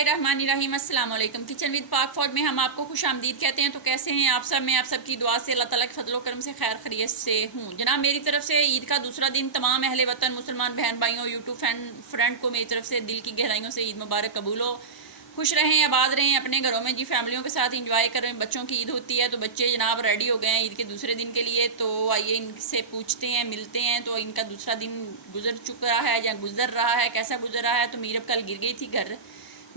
बिस्मिल्लाहिर्रहमानिर्रहीम। अस्सलाम वालेकुम। किचन विद पाक फॉड में हम आपको खुश आमदीद कहते हैं। तो कैसे हैं आप सब? मैं आप सबकी दुआ से अल्लाह ताला के फजलो करम से खैर खैरियत से हूँ। जनाब, मेरी तरफ से ईद का दूसरा दिन तमाम अहले वतन मुसलमान बहन भाइयों यूट्यूब फ्रेंड को मेरी तरफ से दिल की गहराइयों से ईद मुबारक कबूल हो। खुश रहें, आबाद रहें, अपने घरों में जी फैमिलियों के साथ इंजॉय करें। बच्चों की ईद होती है तो बच्चे जनाब रेडी हो गए हैं ईद के दूसरे दिन के लिए। तो आइए इनसे पूछते हैं, मिलते हैं। तो इनका दूसरा दिन गुजर चुका है या गुजर रहा है, कैसा गुजर रहा है? तो मीरब कल गिर गई थी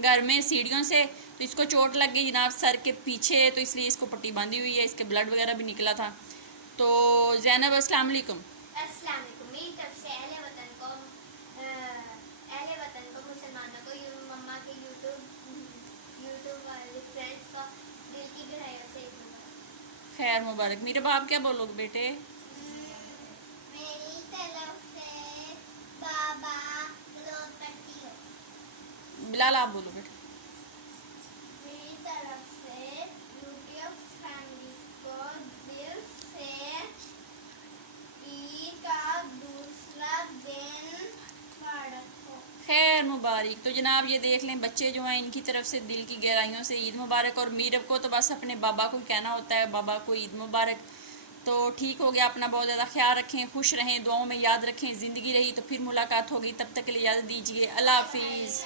घर में सीढ़ियों से, तो इसको चोट लग गई जनाब सर के पीछे, तो इसलिए इसको पट्टी बांधी हुई है, इसके ब्लड वगैरह भी निकला था। तो ज़ैनब अस्सलाम वालेकुम। अस्सलाम वालेकुम। मेरी तरफ से अहले वतन को मुसलमानों को मम्मा के यूट्यूब वाले फ्रेंड्स को दिल की गहराइयों से खैर मुबारक। मेरे बाप क्या बोलोगे बेटे? मेरी तरफ से बाबा रोटटी हो। बिलाल आप बोलो बेटे। मेरी तरफ से यूट्यूब फैमिली को दिल से ईद का दूसरा दिन मुबारक हो। खैर मुबारक। तो जनाब ये देख लें, बच्चे जो हैं इनकी तरफ से दिल की गहराइयों से ईद मुबारक। और मीरब को तो बस अपने बाबा को कहना होता है, बाबा को ईद मुबारक। तो ठीक हो गया। अपना बहुत ज़्यादा ख्याल रखें, खुश रहें, दुआओं में याद रखें। ज़िंदगी रही तो फिर मुलाकात होगी। तब तक के लिए इजाज़त दीजिए। अल्लाह हाफिज़।